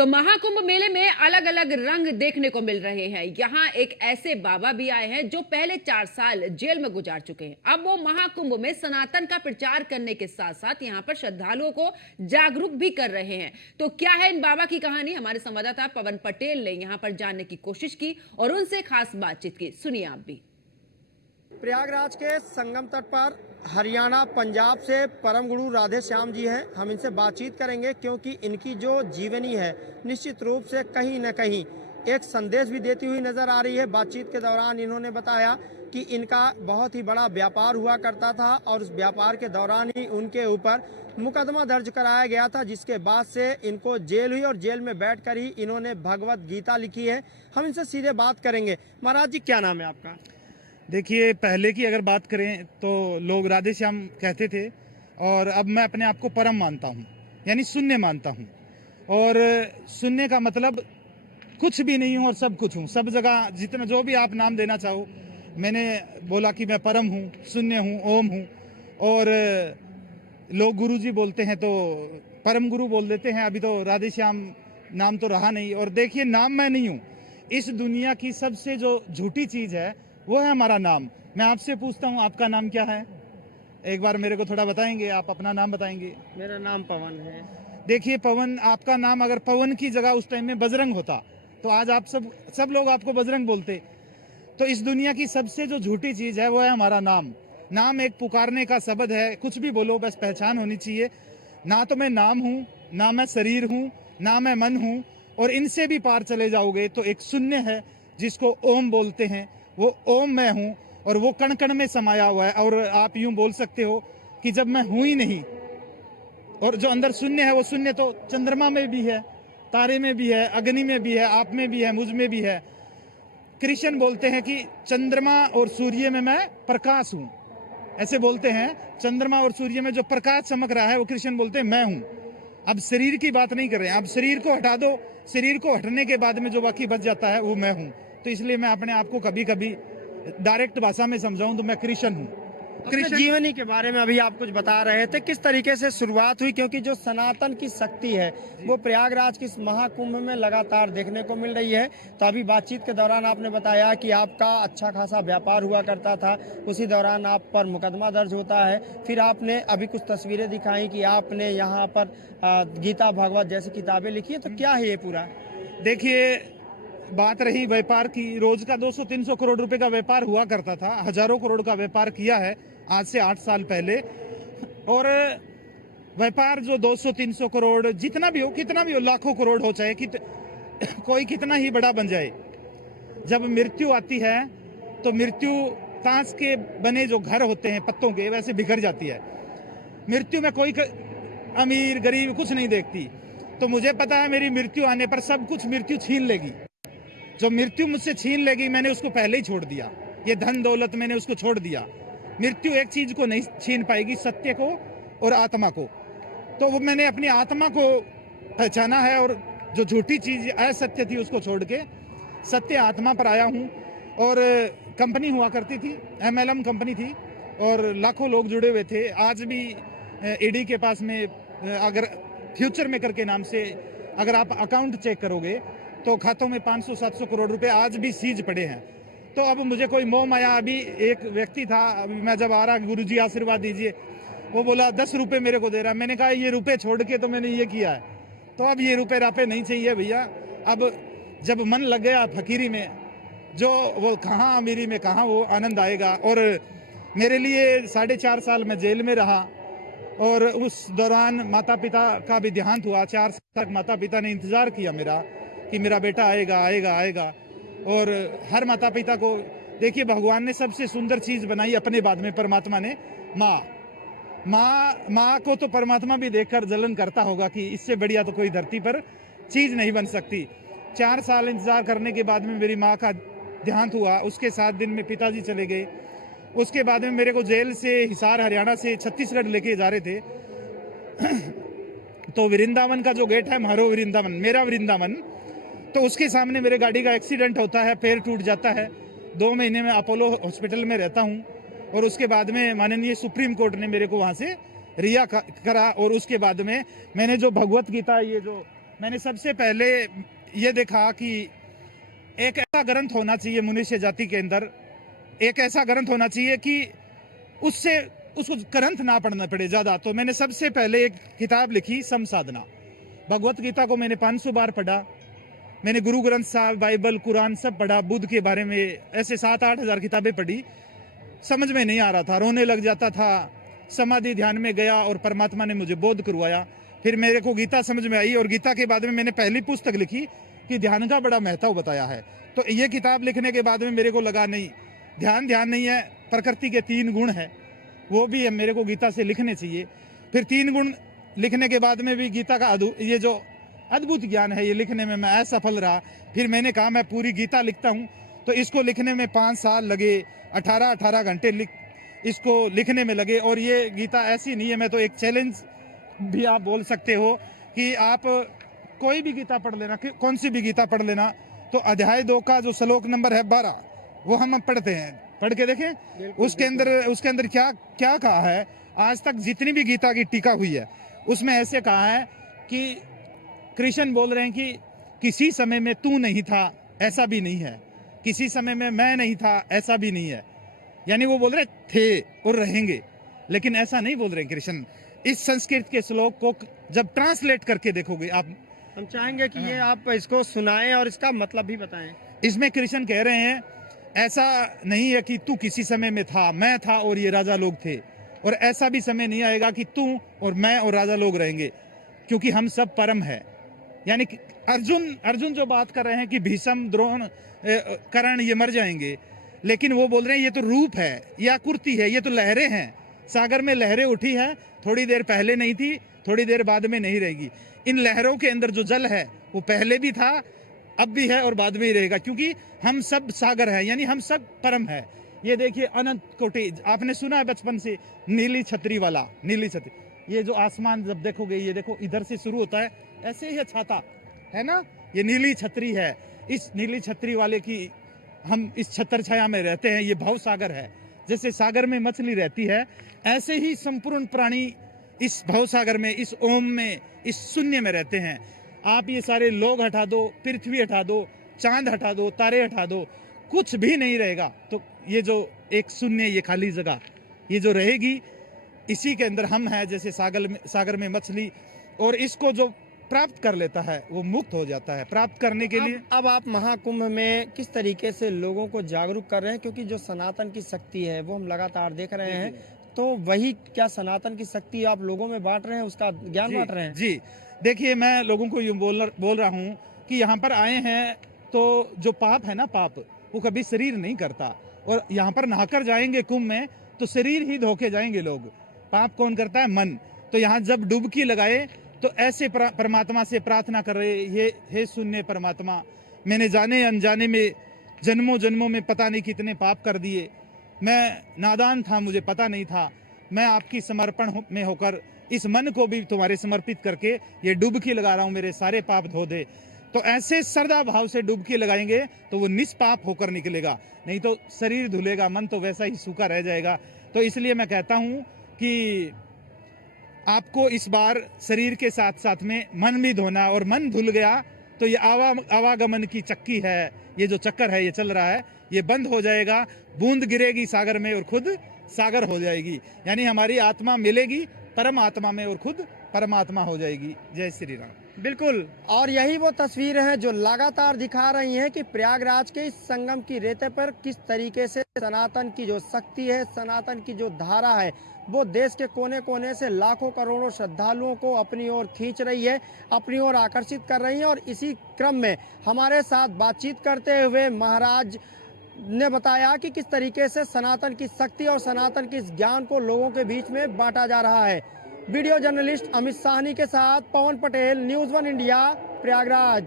तो महाकुंभ मेले में अलग अलग रंग देखने को मिल रहे हैं। यहाँ एक ऐसे बाबा भी आए हैं जो पहले 4 साल जेल में गुजार चुके हैं। अब वो महाकुंभ में सनातन का प्रचार करने के साथ साथ यहाँ पर श्रद्धालुओं को जागरूक भी कर रहे हैं। तो क्या है इन बाबा की कहानी, हमारे संवाददाता पवन पटेल ने यहाँ पर जानने की कोशिश की और उनसे खास बातचीत की। सुनिए आप भी। प्रयागराज के संगम तट पर हरियाणा पंजाब से परम गुरु राधे श्याम जी हैं। हम इनसे बातचीत करेंगे क्योंकि इनकी जो जीवनी है निश्चित रूप से कहीं न कहीं एक संदेश भी देती हुई नज़र आ रही है। बातचीत के दौरान इन्होंने बताया कि इनका बहुत ही बड़ा व्यापार हुआ करता था और उस व्यापार के दौरान ही उनके ऊपर मुकदमा दर्ज कराया गया था, जिसके बाद से इनको जेल हुई और जेल में बैठकर ही इन्होंने भगवत गीता लिखी है। हम इनसे सीधे बात करेंगे। महाराज जी, क्या नाम है आपका? देखिए, पहले की अगर बात करें तो लोग राधे श्याम कहते थे और अब मैं अपने आप को परम मानता हूँ, यानी शून्य मानता हूँ। और शून्य का मतलब कुछ भी नहीं हूँ और सब कुछ हूँ, सब जगह जितना जो भी आप नाम देना चाहो। मैंने बोला कि मैं परम हूँ, शून्य हूँ, ओम हूँ। और लोग गुरु जी बोलते हैं तो परम गुरु बोल देते हैं। अभी तो राधे श्याम नाम तो रहा नहीं। और देखिए, नाम मैं नहीं हूँ। इस दुनिया की सबसे जो झूठी चीज़ है वो है हमारा नाम। मैं आपसे पूछता हूँ, आपका नाम क्या है? एक बार मेरे को थोड़ा बताएंगे, आप अपना नाम बताएंगे। मेरा नाम पवन है। देखिए पवन, आपका नाम अगर पवन की जगह उस टाइम में बजरंग होता तो आज आप सब लोग आपको बजरंग बोलते। तो इस दुनिया की सबसे जो झूठी चीज़ है वो है हमारा नाम। नाम एक पुकारने का शब्द है, कुछ भी बोलो बस पहचान होनी चाहिए। ना तो मैं नाम हूँ, ना मैं शरीर हूँ, ना मैं मन हूँ। और इनसे भी पार चले जाओगे तो एक शून्य है जिसको ओम बोलते हैं, वो ओम मैं हूँ और वो कण कण में समाया हुआ है। और आप यूं बोल सकते हो कि जब मैं हूं ही नहीं, और जो अंदर शून्य है वो शून्य तो चंद्रमा में भी है, तारे में भी है, अग्नि में भी है, आप में भी है, मुझ में भी है। कृष्ण बोलते हैं कि चंद्रमा और सूर्य में मैं प्रकाश हूँ, ऐसे बोलते हैं। चंद्रमा और सूर्य में जो प्रकाश चमक रहा है वो कृष्ण बोलते हैं मैं हूँ। अब शरीर की बात नहीं कर रहे हैं, अब शरीर को हटा दो, शरीर को हटने के बाद में जो बाकी बच जाता है वो मैं हूँ। तो इसलिए मैं अपने आप को कभी कभी डायरेक्ट भाषा में समझाऊं तो मैं कृष्ण हूँ। कृष्ण जीवनी के बारे में अभी आप कुछ बता रहे थे, किस तरीके से शुरुआत हुई? क्योंकि जो सनातन की शक्ति है वो प्रयागराज की इस महाकुंभ में लगातार देखने को मिल रही है। तो अभी बातचीत के दौरान आपने बताया कि आपका अच्छा खासा व्यापार हुआ करता था, उसी दौरान आप पर मुकदमा दर्ज होता है। फिर आपने अभी कुछ तस्वीरें दिखाई कि आपने यहाँ पर गीता भागवत जैसी किताबें लिखी है। तो क्या है ये पूरा? देखिए, बात रही व्यापार की, रोज का 200-300 करोड़ रुपए का व्यापार हुआ करता था। हजारों करोड़ का व्यापार किया है आज से 8 साल पहले। और व्यापार जो 200-300 करोड़ जितना भी हो, कितना भी हो, लाखों करोड़ हो, चाहे कोई कितना ही बड़ा बन जाए, जब मृत्यु आती है तो मृत्यु कांच के बने जो घर होते हैं पत्तों के, वैसे बिखर जाती है। मृत्यु में कोई अमीर गरीब कुछ नहीं देखती। तो मुझे पता है मेरी मृत्यु आने पर सब कुछ मृत्यु छीन लेगी। जो मृत्यु मुझसे छीन लेगी मैंने उसको पहले ही छोड़ दिया। ये धन दौलत मैंने उसको छोड़ दिया। मृत्यु एक चीज को नहीं छीन पाएगी, सत्य को और आत्मा को। तो वो मैंने अपनी आत्मा को पहचाना है और जो झूठी चीज असत्य थी उसको छोड़ के सत्य आत्मा पर आया हूँ। और कंपनी हुआ करती थी, MLM कंपनी थी और लाखों लोग जुड़े हुए थे। आज भी ईडी के पास में अगर फ्यूचर मेकर के नाम से अगर आप अकाउंट चेक करोगे तो खातों में 500-700 करोड़ रुपए आज भी सीज पड़े हैं। तो अब मुझे कोई मोह माया, अभी एक व्यक्ति था, अभी मैं जब आ रहा गुरुजी आशीर्वाद दीजिए, वो बोला 10 रुपए मेरे को दे रहा है। मैंने कहा ये रुपए छोड़ के तो मैंने ये किया है, तो अब ये रुपए रापे नहीं चाहिए भैया। अब जब मन लग गया फकीरी में, जो वो कहाँ अमीरी में कहाँ वो आनंद आएगा। और मेरे लिए 4.5 साल में जेल में रहा और उस दौरान माता पिता का भी देहांत हुआ। 4 साल तक माता पिता ने इंतजार किया मेरा कि मेरा बेटा आएगा आएगा आएगा। और हर माता पिता को, देखिए भगवान ने सबसे सुंदर चीज बनाई अपने बाद में, परमात्मा ने माँ को तो परमात्मा भी देखकर जलन करता होगा कि इससे बढ़िया तो कोई धरती पर चीज नहीं बन सकती। 4 साल इंतजार करने के बाद में मेरी माँ का देहांत हुआ। उसके 7 दिन में पिताजी चले गए। उसके बाद में मेरे को जेल से, हिसार हरियाणा से छत्तीसगढ़ लेके जा रहे थे। तो वृंदावन का जो गेट है, म्हारो वृंदावन, मेरा वृंदावन, तो उसके सामने मेरे गाड़ी का एक्सीडेंट होता है, पैर टूट जाता है। 2 महीने में अपोलो हॉस्पिटल में रहता हूँ। और उसके बाद में माननीय सुप्रीम कोर्ट ने मेरे को वहाँ से रिहा करा। और उसके बाद में मैंने जो भगवत गीता, ये जो मैंने सबसे पहले ये देखा कि एक ऐसा ग्रंथ होना चाहिए मनुष्य जाति के अंदर, एक ऐसा ग्रंथ होना चाहिए कि उससे उसको ग्रंथ ना पढ़ना पड़े ज़्यादा। तो मैंने सबसे पहले एक किताब लिखी, सम साधना। भगवत गीता को मैंने 500 बार पढ़ा। मैंने गुरु ग्रंथ साहब, बाइबल, कुरान सब पढ़ा। बुद्ध के बारे में ऐसे 7-8 हज़ार किताबें पढ़ी। समझ में नहीं आ रहा था, रोने लग जाता था। समाधि ध्यान में गया और परमात्मा ने मुझे बोध करवाया। फिर मेरे को गीता समझ में आई और गीता के बाद में मैंने पहली पुस्तक लिखी कि ध्यान का बड़ा महत्व बताया है। तो ये किताब लिखने के बाद में मेरे को लगा नहीं, ध्यान नहीं है, प्रकृति के 3 गुण है, वो भी मेरे को गीता से लिखने चाहिए। फिर 3 गुण लिखने के बाद में भी गीता का ये जो अद्भुत ज्ञान है, ये लिखने में मैं असफल रहा। फिर मैंने कहा मैं पूरी गीता लिखता हूँ। तो इसको लिखने में 5 साल लगे, 18 घंटे इसको लिखने में लगे। और ये गीता ऐसी नहीं है, मैं तो एक चैलेंज भी आप बोल सकते हो कि आप कोई भी गीता पढ़ लेना, कौन सी भी गीता पढ़ लेना, तो अध्याय 2 का जो श्लोक नंबर है 12, वो हम पढ़ते हैं, पढ़ के देखें उसके अंदर क्या क्या कहा है। आज तक जितनी भी गीता की टीका हुई है उसमें ऐसे कहा है कि कृष्ण बोल रहे हैं कि किसी समय में तू नहीं था, ऐसा भी नहीं है, किसी समय में मैं नहीं था, ऐसा भी नहीं है। यानी वो बोल रहे थे और रहेंगे, लेकिन ऐसा नहीं बोल रहे कृष्ण। इस संस्कृत के श्लोक को जब ट्रांसलेट करके देखोगे आप, हम चाहेंगे कि ये आप इसको सुनाएं और इसका मतलब भी बताएं। इसमें कृष्ण कह रहे हैं ऐसा नहीं है कि तू किसी समय में था, मैं था और ये राजा लोग थे, और ऐसा भी समय नहीं आएगा कि तू और मैं और राजा लोग रहेंगे, क्योंकि हम सब परम है। यानी कि अर्जुन जो बात कर रहे हैं कि भीष्म, द्रोण, कर्ण ये मर जाएंगे, लेकिन वो बोल रहे हैं ये तो रूप है, ये आकृति है, ये तो लहरें हैं। सागर में लहरें उठी है, थोड़ी देर पहले नहीं थी, थोड़ी देर बाद में नहीं रहेगी। इन लहरों के अंदर जो जल है वो पहले भी था, अब भी है और बाद में ही रहेगा, क्योंकि हम सब सागर है, यानी हम सब परम है। ये देखिए अनंत कोटि, आपने सुना है बचपन से, नीली छतरी वाला, नीली छतरी, ये जो आसमान जब देखोगे, ये देखो इधर से शुरू होता है, ऐसे ही छाता है ना, ये नीली छतरी है। इस नीली छतरी वाले की हम इस छत्र छाया में रहते हैं, ये भव सागर है। जैसे सागर में मछली रहती है, ऐसे ही संपूर्ण प्राणी इस भव सागर में, इस ओम में, इस शून्य में रहते हैं। आप ये सारे लोग हटा दो, पृथ्वी हटा दो, चांद हटा दो, तारे हटा दो, कुछ भी नहीं रहेगा। तो ये जो एक शून्य, ये खाली जगह, ये जो रहेगी, इसी के अंदर हम हैं। जैसे सागर में मछली, और इसको जो प्राप्त कर लेता है वो मुक्त हो जाता है। प्राप्त करने के लिए अब आप महाकुंभ में किस तरीके से लोगों को जागरूक कर रहे हैं, क्योंकि जो सनातन की शक्ति है वो हम लगातार देख रहे हैं, तो वही क्या सनातन की शक्ति आप लोगों में बांट रहे हैं, उसका ज्ञान बांट रहे हैं? जी, देखिए मैं लोगों को यूँ बोल रहा हूँ कि यहाँ पर आए हैं तो जो पाप है ना, पाप वो कभी शरीर नहीं करता, और यहाँ पर नहाकर जाएंगे कुंभ में तो शरीर ही धोके जाएंगे लोग। पाप कौन करता है? मन। तो यहाँ जब डुबकी लगाए तो ऐसे परमात्मा से प्रार्थना कर रहे, हे शून्य परमात्मा, मैंने जाने अनजाने में जन्मों में पता नहीं कितने पाप कर दिए, मैं नादान था, मुझे पता नहीं था। मैं आपकी समर्पण में होकर इस मन को भी तुम्हारे समर्पित करके ये डुबकी लगा रहा हूँ, मेरे सारे पाप धो दे। तो ऐसे श्रद्धा भाव से डुबकी लगाएंगे तो वो निष्पाप होकर निकलेगा, नहीं तो शरीर धुलेगा, मन तो वैसा ही सूखा रह जाएगा। तो इसलिए मैं कहता हूँ कि आपको इस बार शरीर के साथ साथ में मन भी धोना, और मन धुल गया तो ये आवागमन की चक्की है, ये जो चक्कर है ये चल रहा है, ये बंद हो जाएगा। बूंद गिरेगी सागर में और खुद सागर हो जाएगी, यानी हमारी आत्मा मिलेगी परमात्मा में और खुद परमात्मा हो जाएगी। जय श्री राम। बिल्कुल, और यही वो तस्वीरें हैं जो लगातार दिखा रही हैं कि प्रयागराज के इस संगम की रेते पर किस तरीके से सनातन की जो शक्ति है, सनातन की जो धारा है, वो देश के कोने कोने से लाखों करोड़ों श्रद्धालुओं को अपनी ओर खींच रही है, अपनी ओर आकर्षित कर रही है। और इसी क्रम में हमारे साथ बातचीत करते हुए महाराज ने बताया कि किस तरीके से सनातन की शक्ति और सनातन के इस ज्ञान को लोगों के बीच में बांटा जा रहा है। वीडियो जर्नलिस्ट अमित साहनी के साथ पवन पटेल, न्यूज़ 1 इंडिया, प्रयागराज।